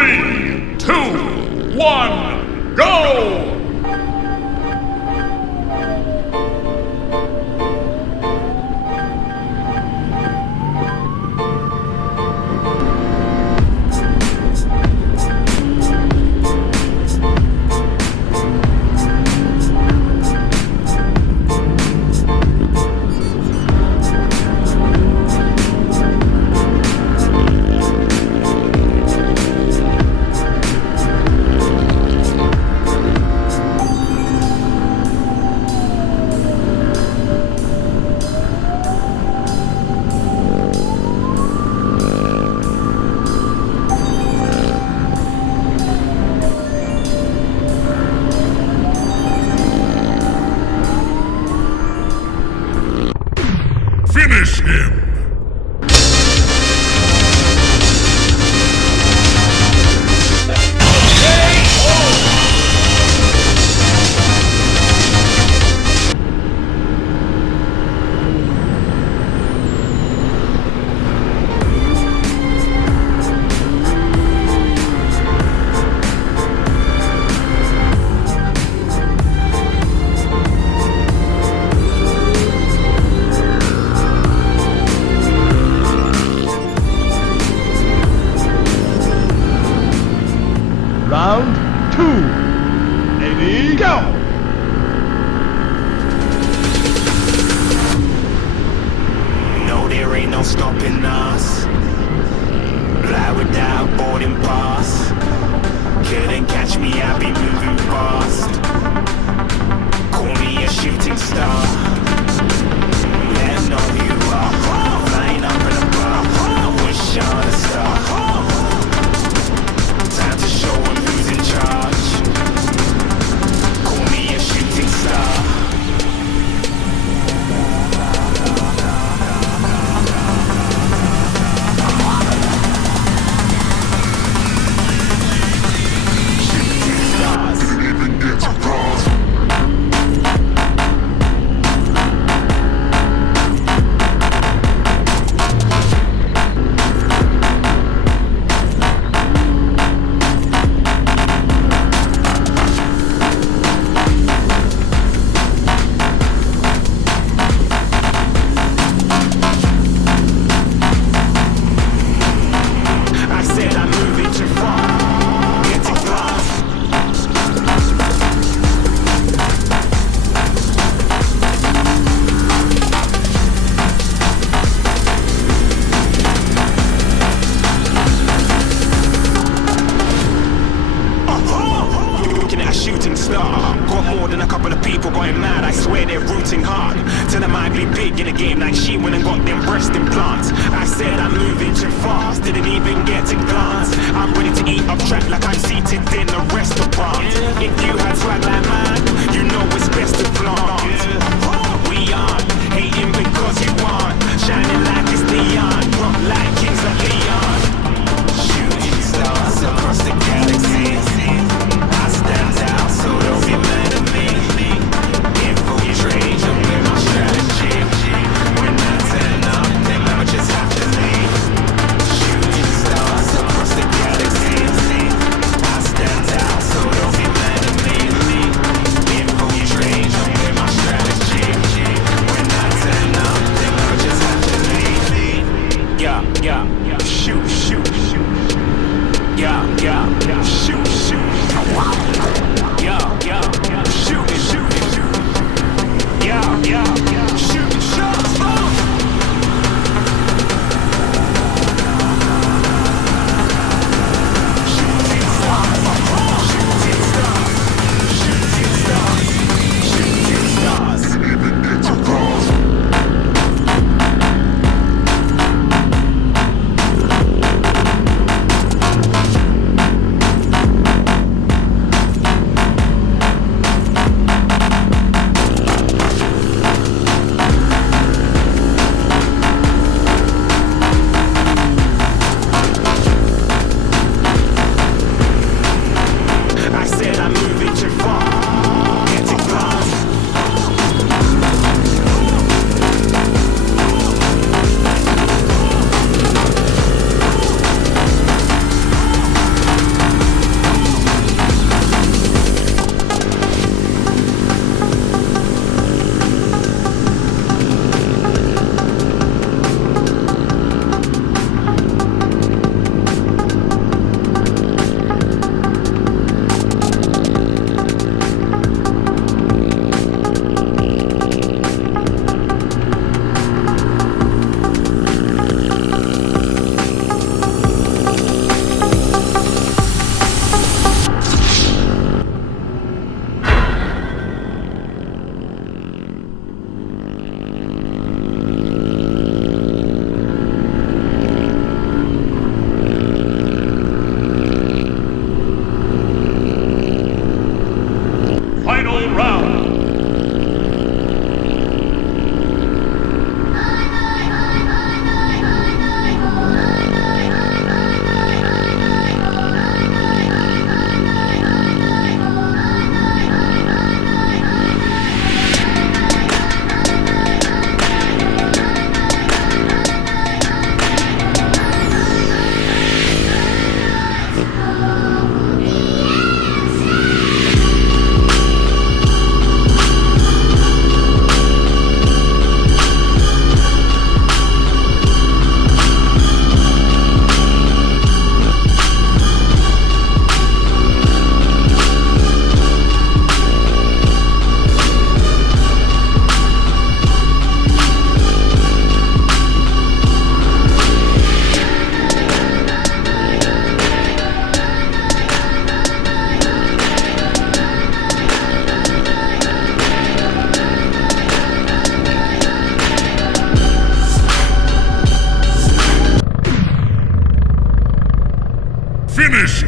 3, 2, 1, go! Finish him! Round 2. Ready, go! No, there ain't no stopping us. Fly without boarding pass. Couldn't catch me, I be moving fast. Call me a shooting star. Let 'em know who you are. Flying up in a bar. Wish on a star. Time to show 'em who's in charge. Call me a shooting star. I said I'm moving too far. Getting glass. You're looking at a shooting star. Got more than a couple of people going mad. I swear they're rooting hard. Tell them I'd be big in a game like she went and got them breast implants. I said I'm moving too fast. Didn't even get to glance. I'm ready to eat up track like I'm seated in a restaurant. If you had swag like mine, you know it's best to flaunt. We aren't hating because you aren't. Shining like it's neon. Rock like kings of Leon. Shooting stars across the galaxy. I stand out, so don't be mad at me. Infiltrate, I'm with my strategy. When I turn up, them amateurs have to leave. Shooting stars across the galaxy. I stand out, so don't be mad at me. Infiltrate, I'm with my strategy.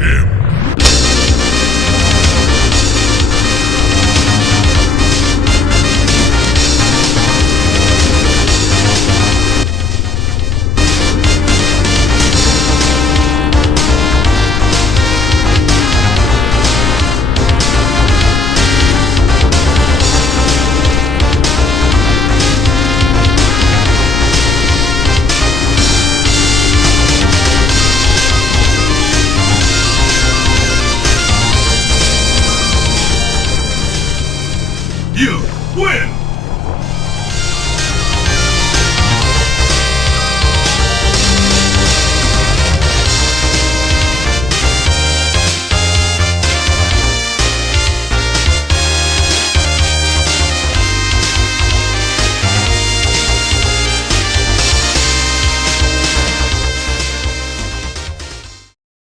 him!